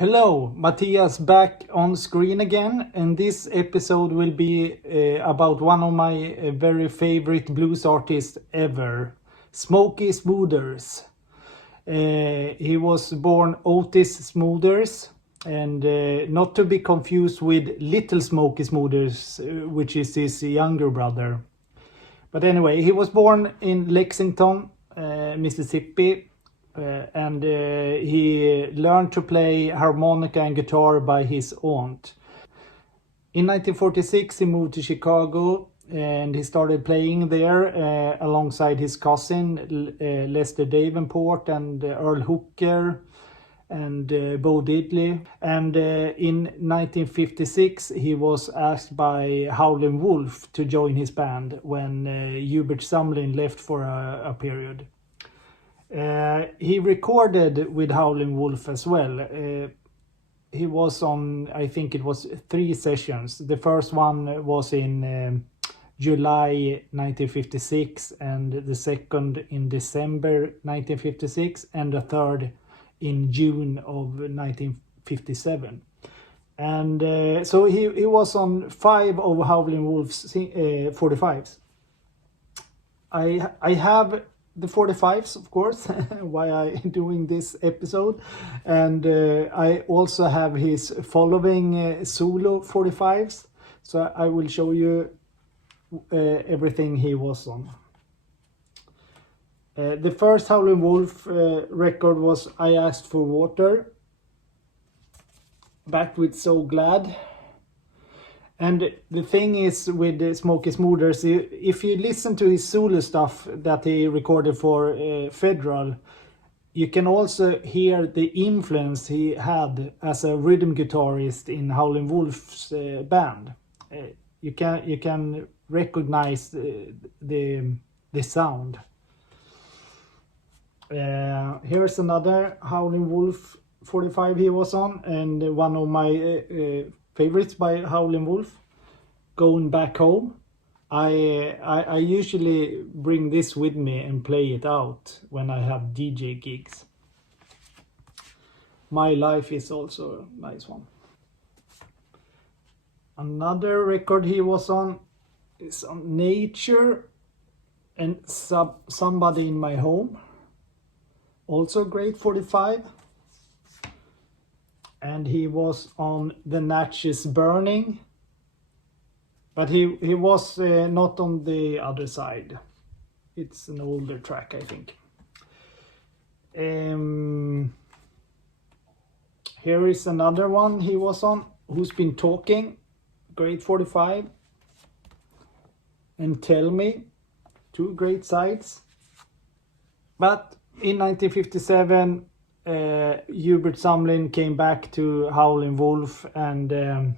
Hello, Matthias back on screen again, and this episode will be about one of my very favorite blues artists ever, Smokey Smothers. He was born Otis Smothers, and not to be confused with Little Smokey Smothers, which is his younger brother. But anyway, he was born in Lexington, Mississippi, and he learned to play harmonica and guitar by his aunt. In 1946 he moved to Chicago and he started playing there alongside his cousin Lester Davenport and Earl Hooker and Bo Diddley. And in 1956 he was asked by Howlin Wolf to join his band when Hubert Sumlin left for a period. He recorded with Howlin Wolf as well. He was on, I think it was 3 sessions. The first one was in July 1956, and the second in December 1956, and the third in June of 1957. And so he was on 5 of Howlin Wolf's 45's. I have the 45's, of course, why I'm doing this episode, and I also have his following solo 45's, so I will show you everything he was on. The first Howlin Wolf record was I Asked for Water, backed with So Glad. And the thing is with Smokey Smothers, if you listen to his solo stuff that he recorded for Federal, you can also hear the influence he had as a rhythm guitarist in Howlin Wolf's band. You can recognize the sound. Here's another Howlin Wolf 45 he was on, and one of my favorites by Howlin Wolf, Going Back Home. I usually bring this with me and play it out when I have DJ gigs. My Life is also a nice one. Another record he was on is on Nature and Somebody in My Home. Also great 45. And he was on The Natchez Burning, but he was not on the other side. It's an older track, I think. Here is another one he was on, Who's Been Talking, great 45, and Tell Me, 2 great sides. But in 1957 Hubert Sumlin came back to Howlin Wolf, and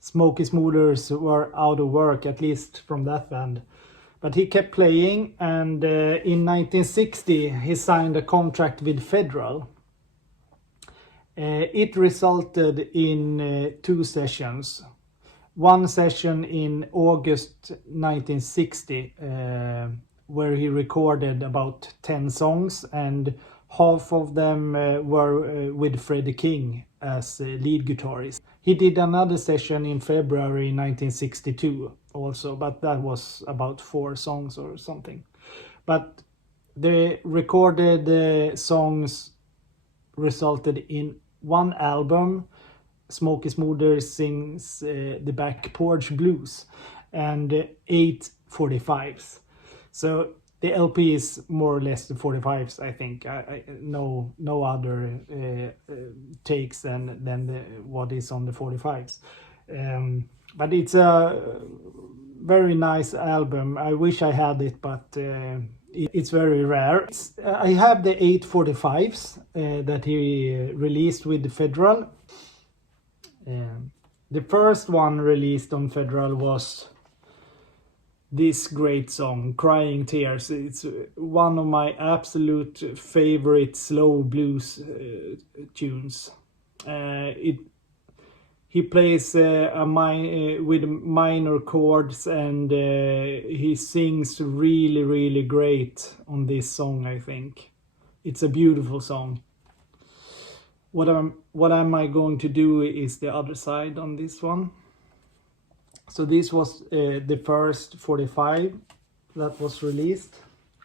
Smokey Smothers were out of work, at least from that band. But he kept playing, and in 1960 he signed a contract with Federal. It resulted in 2 sessions. One session in August 1960 where he recorded about 10 songs, and half of them were with Freddie King as lead guitarist. He did another session in February 1962 also, but that was about 4 songs or something. But the recorded songs resulted in 1 album, Smokey Smothers Sings the Back Porch Blues, and 8 45's. So the LP is more or less the 45's, I think. No other takes than what is on the 45's. But it's a very nice album. I wish I had it, but it's very rare. I have the 8 45's that he released with the Federal. The first one released on Federal was this great song, Crying Tears. It's one of my absolute favorite slow blues tunes. He plays with minor chords, and he sings really, really great on this song, I think. It's a beautiful song. what am I going to do is the other side on this one. So this was the first 45 that was released.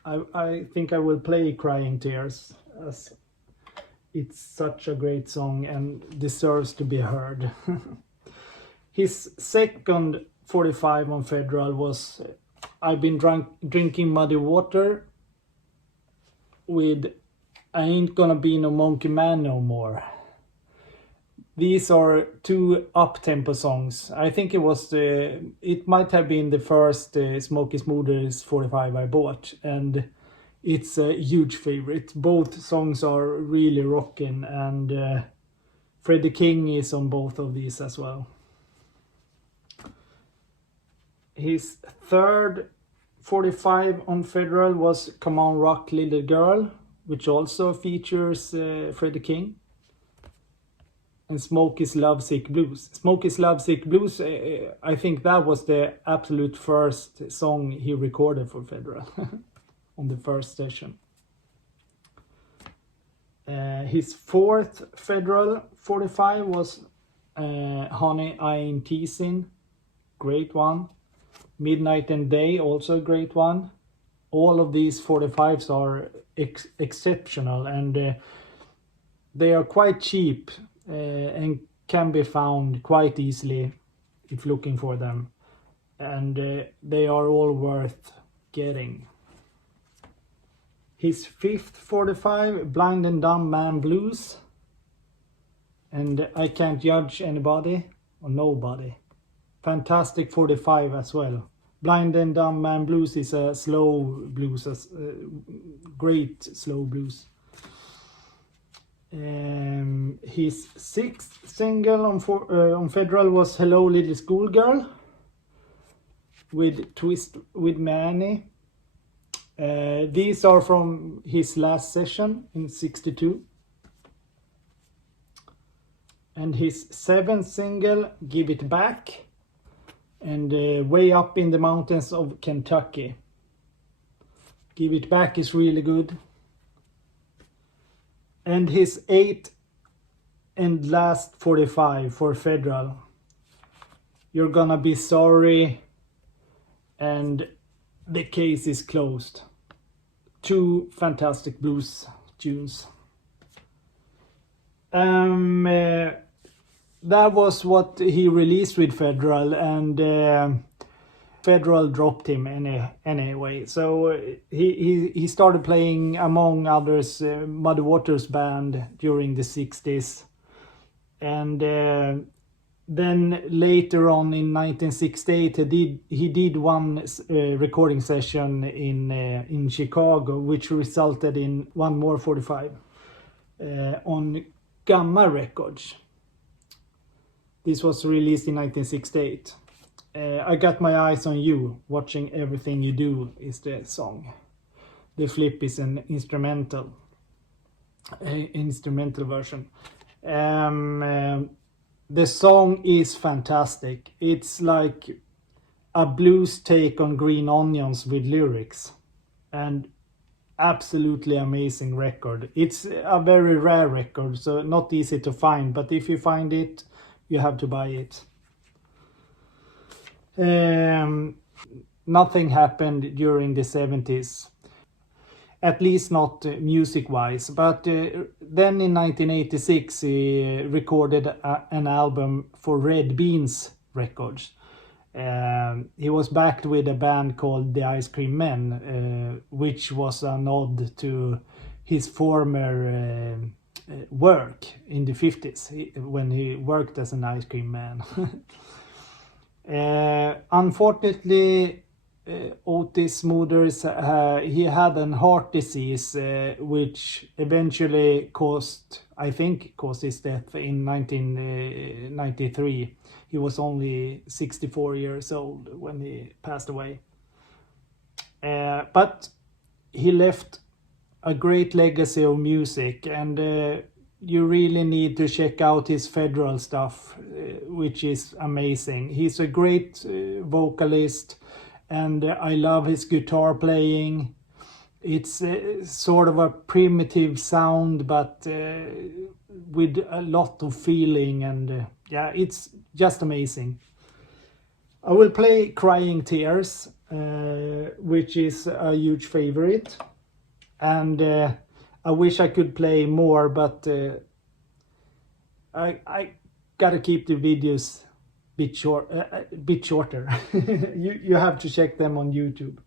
I think I will play Crying Tears, as it's such a great song and deserves to be heard. His second 45 on Federal was I've Been Drinking Muddy Water with I Ain't Gonna Be No Monkey Man No More. These are two up-tempo songs. I think it might have been the first Smokey Smothers 45 I bought, and it's a huge favorite. Both songs are really rocking, and Freddie King is on both of these as well. His third 45 on Federal was Come On Rock Little Girl, which also features Freddie King. And Smokey's Lovesick Blues. Smokey's Lovesick Blues, I think that was the absolute first song he recorded for Federal on the first session. His fourth Federal 45 was Honey, I Ain't Teasing, great one. Midnight and Day, also a great one. All of these 45s are exceptional, and they are quite cheap. And can be found quite easily if looking for them, and they are all worth getting. His fifth 45, Blind and Dumb Man Blues, and I Can't Judge Anybody or Nobody. Fantastic 45 as well. Blind and Dumb Man Blues is a slow blues, great slow blues. His sixth single on Federal was Hello Little Schoolgirl with Twist with Manny. These are from his last session in '62. And his seventh single, Give It Back, and Way Up in the Mountains of Kentucky. Give It Back is really good. And his eighth and last 45 for Federal, You're Gonna Be Sorry and The Case Is Closed. Two fantastic blues tunes. That was what he released with Federal, and Federal dropped him anyway. So he started playing, among others, Muddy Waters band during the 60s. And then later on in 1968, he did one recording session in Chicago, which resulted in one more 45 on Gamma Records. This was released in 1968. I Got My Eyes on You, Watching Everything You Do is the song. The flip is an instrumental version. The song is fantastic. It's like a blues take on Green Onions with lyrics, and absolutely amazing record. It's a very rare record, so not easy to find, but if you find it, you have to buy it. Nothing happened during the 70s, at least not music-wise, but then in 1986 he recorded an album for Red Beans Records. He was backed with a band called the Ice Cream Men, which was a nod to his former work in the 50s when he worked as an ice cream man. Unfortunately, Otis Smothers, he had a heart disease which eventually caused his death in 1993. He was only 64 years old when he passed away. But he left a great legacy of music, and you really need to check out his Federal stuff, which is amazing. He's a great vocalist, and I love his guitar playing. It's sort of a primitive sound, but with a lot of feeling, and yeah, it's just amazing. I will play Crying Tears, which is a huge favorite, and I wish I could play more, but I gotta keep the videos bit shorter. You have to check them on YouTube.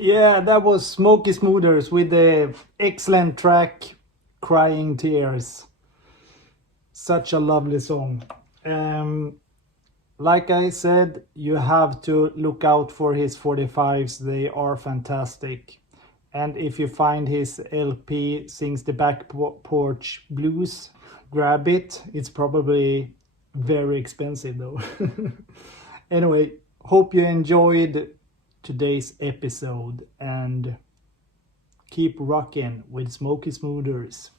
Yeah, that was Smokey Smothers with the excellent track Crying Tears. Such a lovely song. Like I said, you have to look out for his 45s. They are fantastic. And if you find his LP, Sings the Back Porch Blues, grab it. It's probably very expensive though. Anyway, hope you enjoyed today's episode and keep rocking with Smokey Smothers.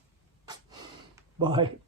Bye.